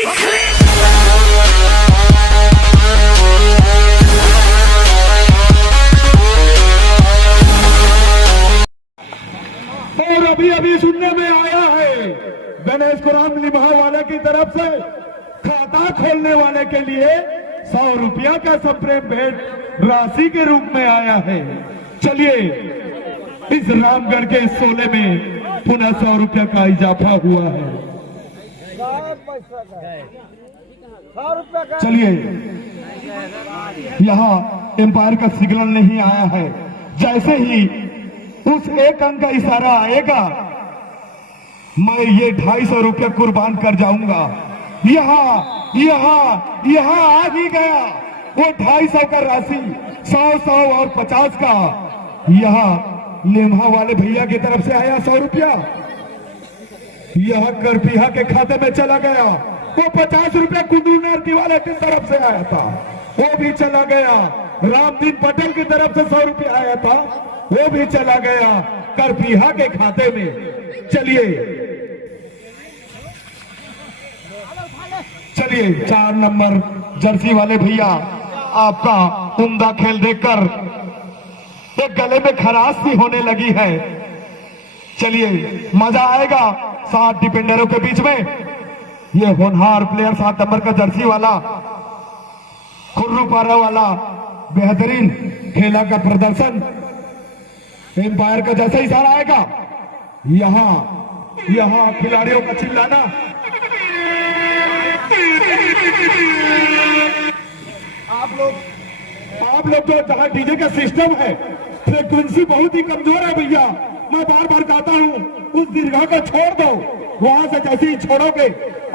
और अभी सुनने में आया है गणेश कुराम लिम्हा वाले की तरफ से खाता खोलने वाले के लिए 100 रुपया का सप्रेम भेंट राशि के रूप में आया है। चलिए इस रामगढ़ के इस सोले में पुनः 100 रुपया का इजाफा हुआ है। चलिए यहाँ एम्पायर का सिग्नल नहीं आया है, जैसे ही उस एक अंक का इशारा आएगा मैं ये 250 रुपया कुर्बान कर जाऊंगा। यहाँ यहाँ यहाँ आ ही गया वो 250 का राशि, 100 और 50 का यहाँ लिम्हा वाले भैया की तरफ से आया 100 रुपया, यह करपीहा के खाते में चला गया। वो 50 रुपया कुंदू नारती वाले की तरफ से आया था, वो भी चला गया। रामदीन पटेल की तरफ से 100 रुपया आया था, वो भी चला गया करपीहा के खाते में। चलिए 4 नंबर जर्सी वाले भैया, आपका उम्दा खेल देखकर एक गले में खराश सी होने लगी है। चलिए मजा आएगा 7 डिफेंडरों के बीच में। ये होनहार प्लेयर 7 नंबर का जर्सी वाला खुर्रू पारा वाला बेहतरीन खेला का प्रदर्शन। एम्पायर का जैसा इशारा आएगा यहाँ खिलाड़ियों का चिल्लाना। आप लोग तो जहां डीजे का सिस्टम है फ्रीक्वेंसी बहुत ही कमजोर है भैया, मैं बार बार कहता हूं उस दीर्घा को छोड़ दो, वहां से जैसे ही छोड़ोगे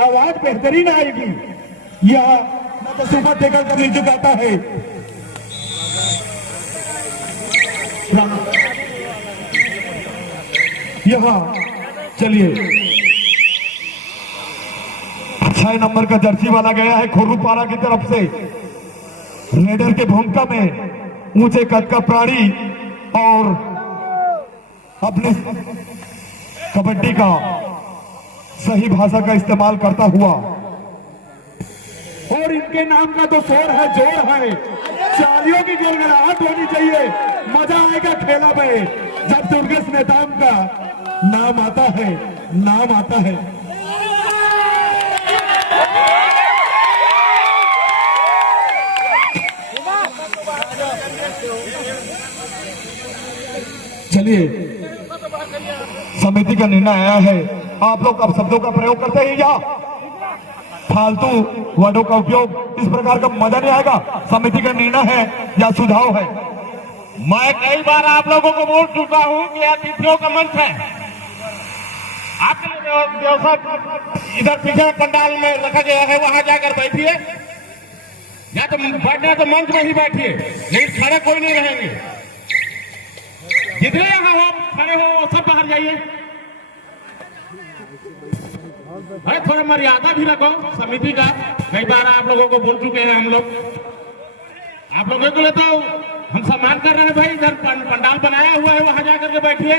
आवाज बेहतरीन आएगी। यह मैं तो सुपर टेकर का म्यूजिक आता है। यहाँ चलिए 6 नंबर का जर्सी वाला गया है खुर्रूपारा की तरफ से। रेडर के भूमिका में ऊंचे कद का प्राणी और अपने कबड्डी का सही भाषा का इस्तेमाल करता हुआ, और इनके नाम का तो शोर है, जोर है, चालियों की गड़गड़ाहट होनी चाहिए। मजा आएगा खेला में जब दुर्गेश नेताम का नाम आता है। चलिए समिति का निर्णय आया है, आप लोग अब शब्दों का प्रयोग करते हैं या फालतू वर्डों का उपयोग, इस प्रकार का मजा नहीं आएगा। समिति का निर्णय है या सुझाव है। मैं कई बार आप लोगों को बोल चुका हूं कि अतिथियों का मंच है, आपके व्यवस्था इधर पीछे पंडाल में रखा गया है, वहां जाकर बैठिए, या तो बैठना तो मंच में ही बैठिए, लेकिन खड़े कोई नहीं रहेंगे। जितने यहाँ हो खड़े हो सब बाहर जाइए। अरे थोड़ा मर्यादा भी रखो समिति का, कई बार आप लोगों को बोल चुके हैं हम लोग। आप लोगों को लेता हूँ, हम सम्मान कर रहे हैं भाई, इधर पंडाल बनाया हुआ है, वहां जाकर के बैठिए।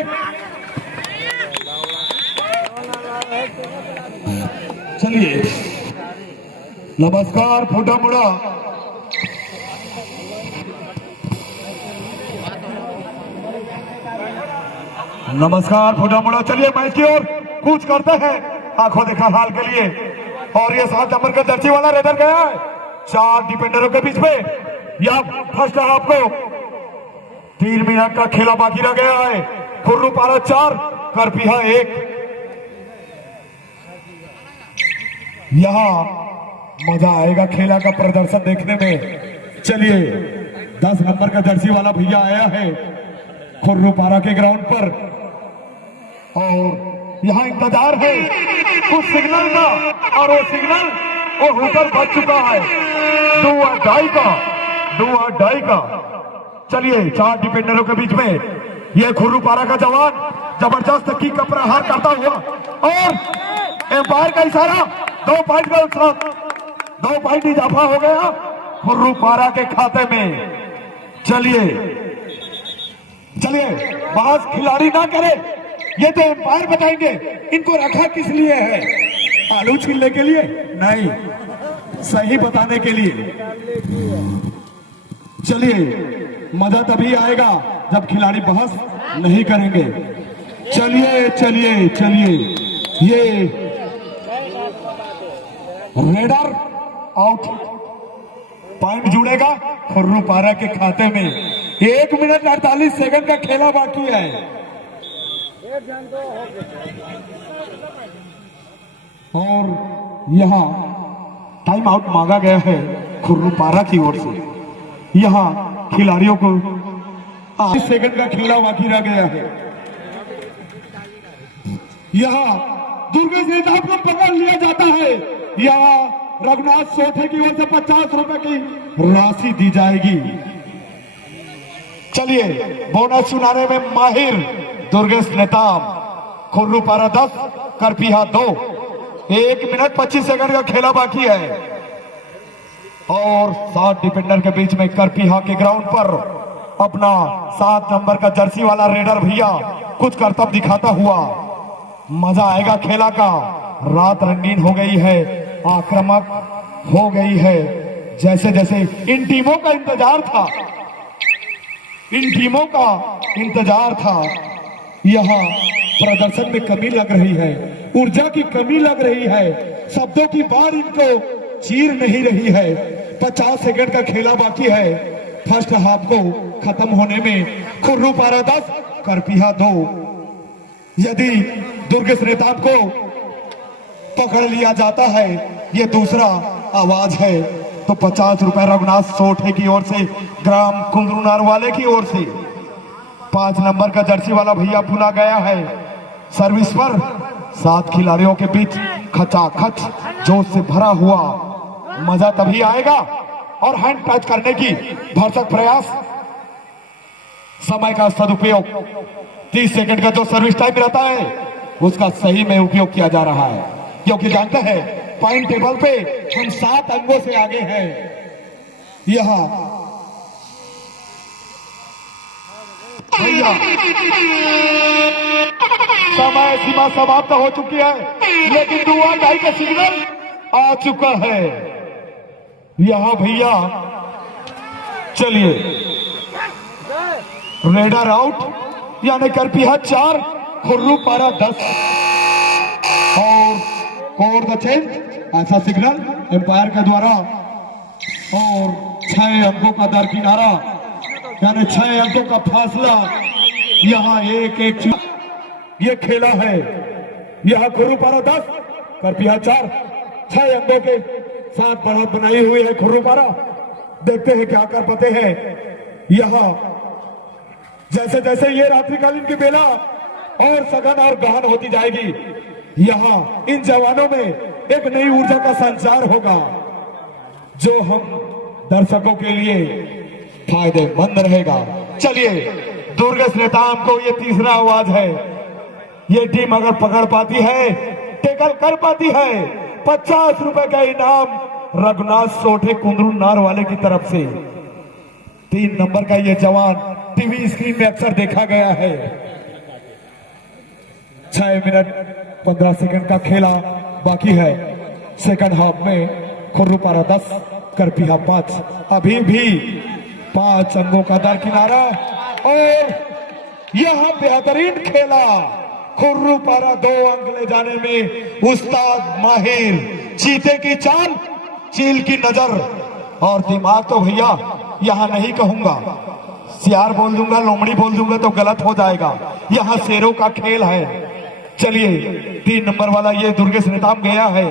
चलिए नमस्कार फूटा मुड़ा। नमस्कार फूटा मुड़ा। चलिए मैच की ओर कूच करते हैं आंखों देखा हाल के लिए। और ये 7 नंबर का जर्सी वाला रेडर गया है 4 डिफेंडरों के बीच में। या फर्स्ट हाफ को 3 मिनट का खेला बाकी रह गया है। खुर्रूपारा 4 करपीहा 1। यहाँ मजा आएगा खेला का प्रदर्शन देखने में। चलिए 10 नंबर का जर्सी वाला भैया आया है खुर्रूपारा के ग्राउंड पर, और यहाँ इंतजार है उस सिग्नल का, और वो सिग्नल वो हुटर बच चुका है, डू और डाई का। चलिए 4 डिफेंडरों के बीच में ये खुर्रूपारा का जवान जबरदस्त किक का प्रहार करता हुआ, और एम्पायर का इशारा 2 पॉइंट का साथ 2 पॉइंट इजाफा हो गया खुर्रूपारा के खाते में। चलिए बहस खिलाड़ी ना करे, ये तो एम्पायर बताएंगे इनको रखा किस लिए है। आलू छीलने के लिए नहीं, सही बताने के लिए। चलिए, मजा तभी आएगा जब खिलाड़ी बहस नहीं करेंगे। चलिए चलिए चलिए, ये रेडर आउट, पॉइंट जुड़ेगा खुर्रूपारा के खाते में। 1 मिनट 48 सेकंड का खेला बाकी है। और यहाँ टाइम आउट मांगा गया है खुर्रूपारा की ओर से। यहाँ खिलाड़ियों को 8 सेकंड का खेला बाकी रह गया है। यहाँ दुर्गेश नेता को पकड़ लिया जाता है। यहाँ रघुनाथ सोठे की ओर से 50 रुपए की राशि दी जाएगी। चलिए, बोनस सुनाने में माहिर दुर्गेश नेताम, खुर्रूपारा 10, करपीहा 2। 1 मिनट 25 सेकंड का खेला बाकी है और 7 डिफेंडर के बीच में करपीहा के ग्राउंड पर अपना 7 नंबर का जर्सी वाला रेडर भैया कुछ करतब दिखाता हुआ। मजा आएगा खेला का। रात रंगीन हो गई है, आक्रामक हो गई है। जैसे जैसे इन टीमों का इंतजार था, इन टीमों का इंतजार था। यहाँ प्रदर्शन में कमी लग रही है, ऊर्जा की कमी लग रही है, शब्दों की बाढ़ इनको चीर नहीं रही है। 50 सेकंड का खेला बाकी है। फर्स्ट हाफ को खत्म होने में खुर्रूपारा 10, करपीहा 2। यदि दुर्गेश नेताम को पकड़ लिया जाता है, ये दूसरा आवाज है, तो 50 रुपए रघुनाथ सोठे की ओर से, ग्राम कुंदरूनार वाले की ओर से। 5 नंबर का जर्सी वाला भैया पुना गया है सर्विस पर। 7 खिलाड़ियों के बीच खचाखच जोश से भरा हुआ। मजा तभी आएगा और हैंड टच करने की भरसक प्रयास। समय का सदुपयोग, 30 सेकंड का जो सर्विस टाइम रहता है उसका सही में उपयोग किया जा रहा है, क्योंकि जानते हैं पॉइंट टेबल पे हम 7 अंकों से आगे हैं। यहाँ भैया समय सीमा समाप्त हो चुकी है, लेकिन दुआ ढाई का सिग्नल आ चुका है। यहाँ भैया चलिए, रेडर आउट, यानी करपीहा 4, खुर्रूपारा 10। और कोड द चेंज, ऐसा सिग्नल एम्पायर के द्वारा। और 6 अंकों का दरकिनारा, यानी 6 अंकों का फासला। यहाँ 1-1 ये खेला है। यहाँ खुर्रूपारा 10, करपीहा 4, 6 अंकों के साथ बढ़त बनाई हुई है खुर्रूपारा। देखते हैं क्या कर पाते हैं। यहाँ जैसे जैसे ये रात्रिकालीन की बेला और सघन और गहन होती जाएगी, यहाँ इन जवानों में एक नई ऊर्जा का संचार होगा, जो हम दर्शकों के लिए फायदेमंद रहेगा। चलिए, दुर्गेश नेताम को ये तीसरा आवाज है। ये टीम अगर पकड़ पाती है, टेकल कर पाती है, 50 रुपए का इनाम रघुनाथ सोठे कुंदरूनार वाले की तरफ से। 3 नंबर का ये जवान टीवी स्क्रीन में अक्सर देखा गया है। 6 मिनट 15 सेकंड का खेला बाकी है। सेकंड हाफ में खुर्रूपारा 10, करपीहा 5। अभी भी 5 अंकों का दरकिनारा और यह बेहतरीन खेला। खुर्रूपारा 2 अंक ले जाने में उस्ताद माहिर। चीते की चाल, चील की नजर और दिमाग तो भैया यहाँ नहीं कहूंगा, सियार बोल दूंगा, लोमड़ी बोल दूंगा तो गलत हो जाएगा। यहाँ शेरों का खेल है। चलिए, 3 नंबर वाला ये दुर्गेश नेताम गया है।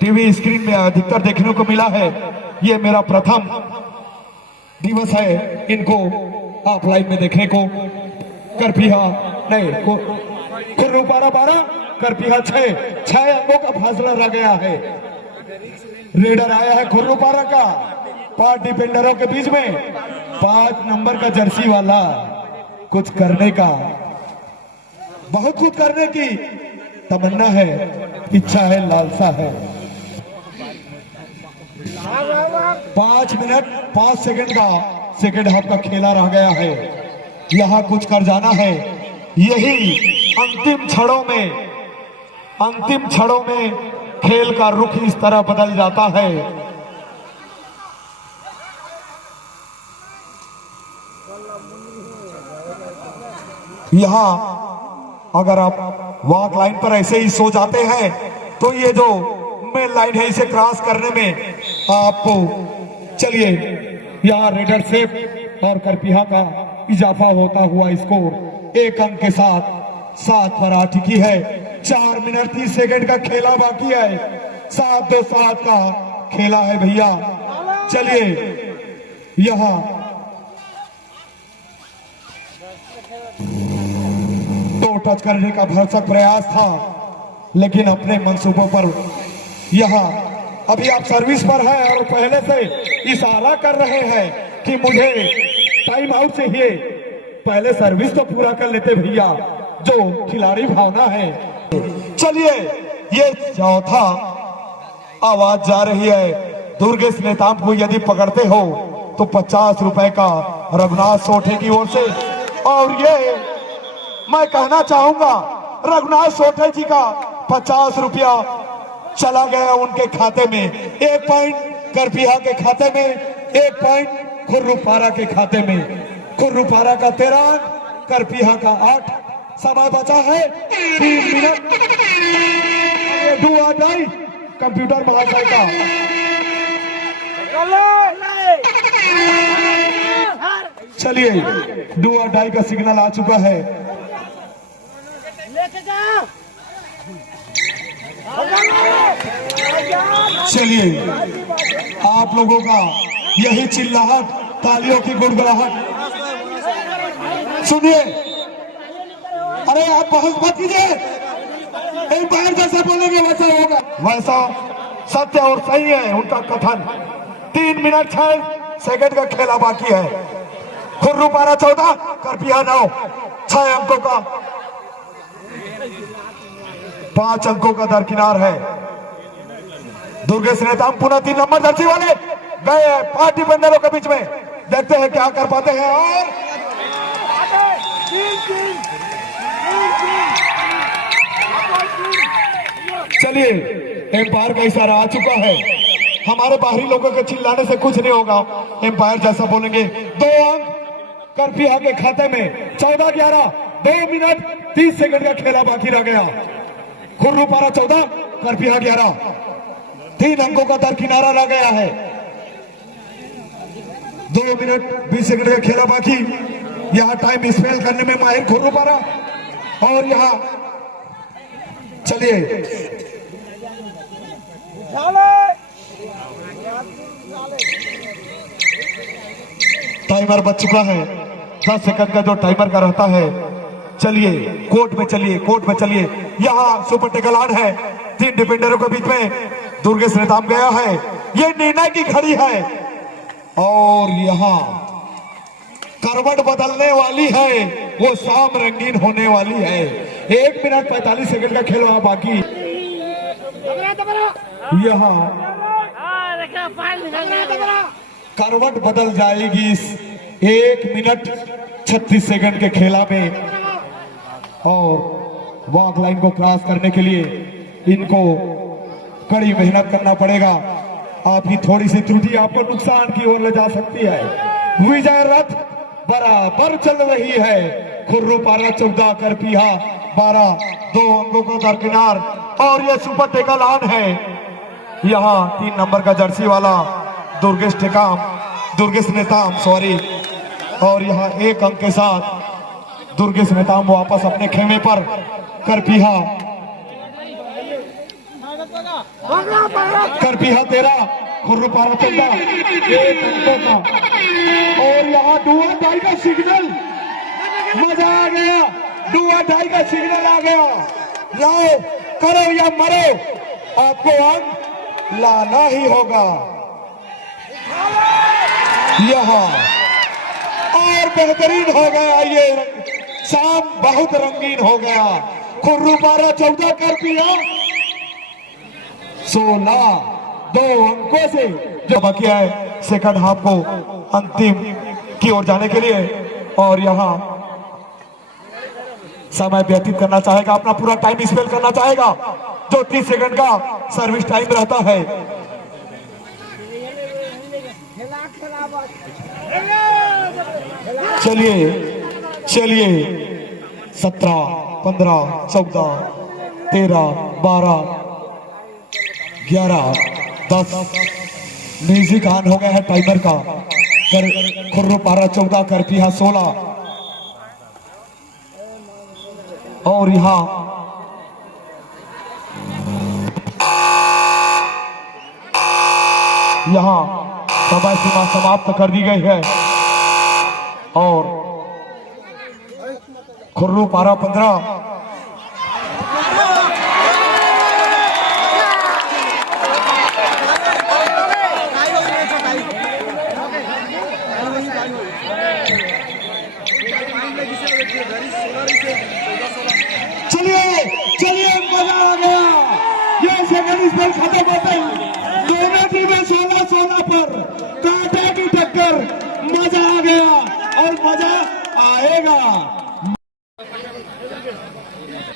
टीवी स्क्रीन में अधिकतर देखने को मिला है। ये मेरा प्रथम दिवस है इनको ऑफलाइन में देखने को। करपीहा नहीं, खुर्रूपारा 12, करपीहा 6 अंकों का फासला रह गया है। रेडर आया है खुर्रूपारा का 5 डिफेंडरों के बीच में। 5 नंबर का जर्सी वाला कुछ करने का, बहुत कुछ करने की तमन्ना है, इच्छा है, लालसा है। 5 मिनट 5 सेकंड का सेकंड हाफ का खेला रह गया है। यहाँ कुछ कर जाना है। यही अंतिम क्षणों में खेल का रुख इस तरह बदल जाता है। यहां अगर आप वॉक लाइन पर ऐसे ही सो जाते हैं तो ये जो मेन लाइन है इसे क्रॉस करने में आपको, चलिए यहाँ रेडर सेफ और करपिहा का इजाफा होता हुआ स्कोर 1 अंक के साथ 7 पर आ चुकी है। 4 मिनट 30 सेकंड का खेला बाकी है। 7-2-7 का खेला है भैया। चलिए यहाँ तो टच करने का भरसक प्रयास था लेकिन अपने मंसूबों पर यहाँ अभी आप सर्विस पर है और पहले से इशारा कर रहे हैं कि मुझे टाइम आउट चाहिए। पहले सर्विस तो पूरा कर लेते भैया, जो खिलाड़ी भावना है। चलिए ये चौथा आवाज जा रही है। दुर्गेश नेताम को यदि पकड़ते हो तो 50 रुपए का रघुनाथ सोठे की ओर से, और ये मैं कहना चाहूंगा रघुनाथ सोठे जी का 50 रुपया चला गया उनके खाते में। 1 पॉइंट करपिहा के खाते में, 1 पॉइंट खुर्रूपारा के खाते में। खुर्रूपारा का 13 अंक, करपिहा का 8। समय बचा है 3 मिनट। कंप्यूटर महाशय का चलिए डू और डाई का सिग्नल आ चुका है। चलिए आप लोगों का यही चिल्लाहट, तालियों की गुड़गुड़ाहट सुनिए। अरे आप बहस मत कीजिए, एम्पायर जैसा बोलेंगे वैसा होगा। वैसा सत्य और सही है उनका कथन। 3 मिनट 6 सेकंड का खेला बाकी है। खुर्रूपारा 14, करपिहा 9। 6 अंकों का, 5 अंकों का दरकिनार है। दुर्गेश नेताम पुनः 3 नंबर जर्सी वाले गए 5 डिफेंडरों के बीच में। देखते हैं क्या कर पाते हैं। और चलिए एम्पायर का इशारा आ चुका है। हमारे बाहरी लोगों के चिल्लाने से कुछ नहीं होगा। एम्पायर जैसा बोलेंगे। 2 अंक करपिहा के खाते में। 14-11, 2 मिनट 30 सेकंड का खेला बाकी रह गया। खुर्रूपारा 14, करपिहा 11। 3 अंकों का दरकिनारा रह गया है। 2 मिनट 20 सेकंड का खेला बाकी। यहाँ टाइम स्पेल करने में माहिर खुर्रूपारा। और यहाँ चलिए टाइमर बच चुका है। 10 सेकंड का जो टाइमर का रहता है। चलिए कोर्ट में चलिए, कोर्ट में चलिए। यहाँ सुपर टेकल ऑन है 3 डिफेंडरों के बीच में। दुर्गेश नेताम गया है। ये निर्णय की घड़ी है और यहाँ करवट बदलने वाली है, वो शाम रंगीन होने वाली है। 1 मिनट 45 सेकंड का खेल बाकी। यहाँ करवट बदल जाएगी इस 1 मिनट 36 सेकंड के खेला में। और वॉक लाइन को क्रॉस करने के लिए इनको कड़ी मेहनत करना पड़ेगा। आपकी थोड़ी सी त्रुटि आपको नुकसान की ओर ले जा सकती है। विजय रथ बराबर चल रही है। खुर्रूपारा 14, करपिहा 12। 2 अंकों का दरकिनार और ये सुपर टेकल ऑन है। यहाँ 3 नंबर का जर्सी वाला दुर्गेश नेताम सॉरी। और यहाँ 1 अंक के साथ दुर्गेश नेताम वापस अपने खेमे पर। करपिहा 13, खुर्रूपारा 14। 1 अंकों का। और यहाँ डुआ डाई का सिग्नल, मजा आ गया। डुआ डाई का सिग्नल आ गया। लाओ, करो या मरो, आपको अंक लाना ही होगा। यहाँ और बेहतरीन हो गया। ये शाम बहुत रंगीन हो गया। खुर्रूपारा 14, करपिहा 16। 2 अंकों से जो बाकी है सेकंड हाफ को अंतिम की ओर जाने के लिए। और यहाँ समय व्यतीत करना चाहेगा, अपना पूरा टाइम स्पेल करना चाहेगा जो 30 सेकंड का सर्विस टाइम रहता है। चलिए चलिए 17, 15, 14, 13, 12, 11, 10 म्यूजिक ऑन हो गया है टाइमर का। खुर्रुपारा 14, करपीहा 16 और यहाँ समय सीमा समाप्त कर दी गई है और खुर्रुपारा 15 चलिए चलिए मजा आ गया। ये सेकंड स्पेल खत्म होते ही दोनों टीमें 16-16 पर कांटे की टक्कर। मजा आ गया और मजा आएगा।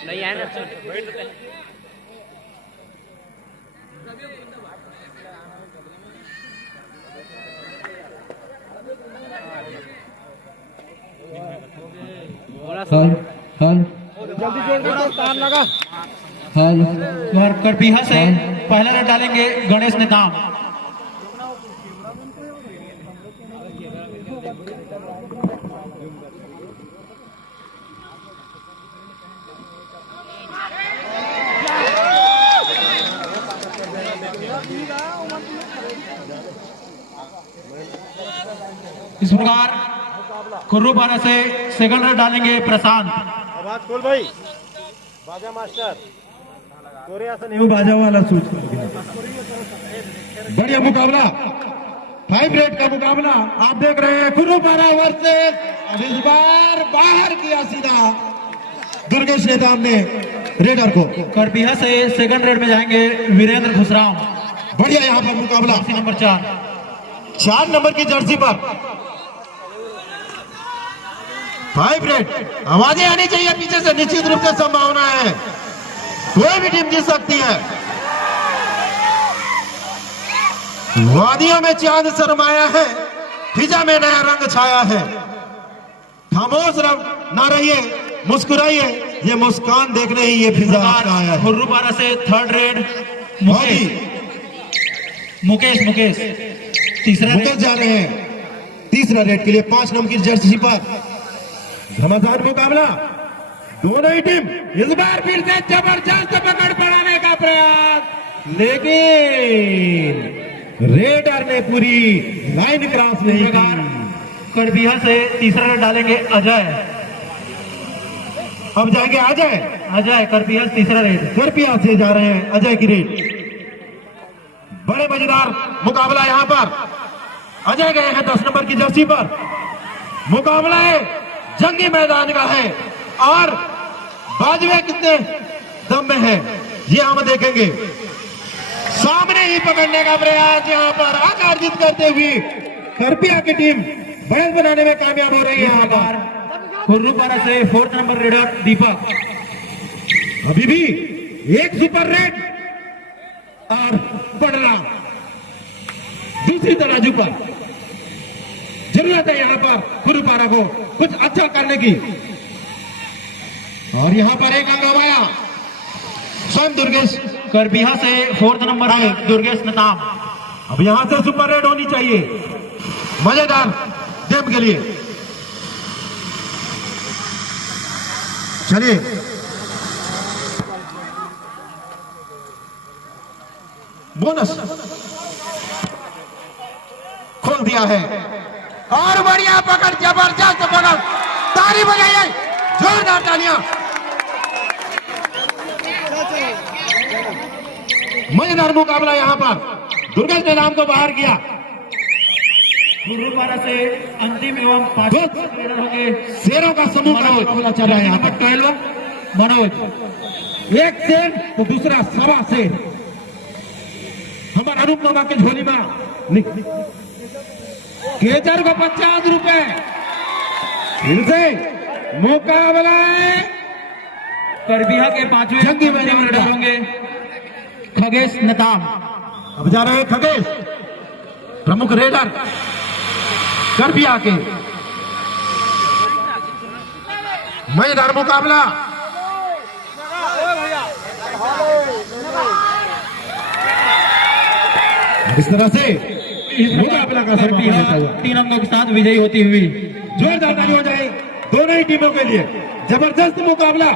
नहीं है ना। करपीहा से पहला रन डालेंगे गणेश नेताम। इस प्रकार खुर्रुपारा से सेकंड रन डालेंगे प्रशांत। आवाज खोल भाई, बाजा मास्टर नहीं बाजा वाला सूच। बढ़िया मुकाबला, 5 रेट का मुकाबला आप देख रहे हैं। खुर्रुपारा वर्सेस अब इस बार बाहर किया सीधा दुर्गेश नेताम ने रेडर को। करपीहा से सेकंड रेड में जाएंगे वीरेंद्र खुसराम। बढ़िया यहाँ पर मुकाबला नंबर 4 नंबर की जर्सी पर 5 रेट। आवाजें आनी चाहिए पीछे से, निश्चित रूप से संभावना है कोई भी टीम जीत सकती है। वादियों में चांद शर्माया है, फिजा में नया रंग छाया है। खामोश ना रहिए, मुस्कुराइए, ये मुस्कान देखने ही ये फिजा आया है। खुर्रुपारा से थर्ड रेड मुकेश तीसरा मुकेश जा रहे हैं तीसरा रेड के लिए 5 नंबर की जर्सी पर। घमासान मुकाबला, दोनों ही टीम इस बार फिर से जबरदस्त पकड़ पड़ाने का प्रयास, लेकिन रेडर ने पूरी लाइन क्रॉस नहीं की। करपीहा से तीसरा रन डालेंगे अजय। अब जाएंगे अजय। करपीहा से तीसरा रेड। करपीहा से जा रहे हैं अजय की रेड। बड़े मजेदार मुकाबला यहाँ पर। अजय गए हैं 10 नंबर की जर्सी पर। मुकाबला है जंगी मैदान का है और बाजुए कितने दम में है ये हम देखेंगे। सामने ही पकड़ने का प्रयास यहाँ पर आकर्षित करते हुए करपीहा की टीम बैल बनाने में कामयाब हो रही है। यहाँ पर खुर्रुपारा से 4th नंबर रेडर दीपक। अभी भी एक सुपर रेड और पड़ला दूसरी तराजू पर। जरूरत है यहाँ पर खुर्रुपारा को कुछ अच्छा करने की। और यहाँ पर एक अंगवाया स्वयं दुर्गेश। करपीहा से 4th नंबर है दुर्गेश नेताम। अब यहाँ से सुपर रेड होनी चाहिए मजेदार गेम के लिए। चलिए बोनस खोल दिया है और बढ़िया पकड़, जबरदस्त पकड़। ताली बजाइए, जोरदार तालियां। मजेदार मुकाबला यहाँ पर। दुर्गेश ने नाम को बाहर किया। खुर्रुपारा से अंतिम एवं 5वें रेडर होंगे शेरों का समूह का मुकाबला चल रहा है यहाँ पर। 12 मनोज। एक शेर तो दूसरा सवा शेर। हमारा रूप मामा के झोली में केचर को 50 रुपए। फिर से मुकाबला है करपीहा के 5वें जंगी मैदान रेडर का। होंगे खगेश नेताम। अब जा रहे हैं खगेश, प्रमुख रेडर, कर भी आके मजेदार मुकाबला। इस तरह से मुकाबला का समापन 3 अंकों के साथ विजयी होती हुई। जोरदार ताली हो जाए दोनों ही टीमों के लिए। जबरदस्त मुकाबला।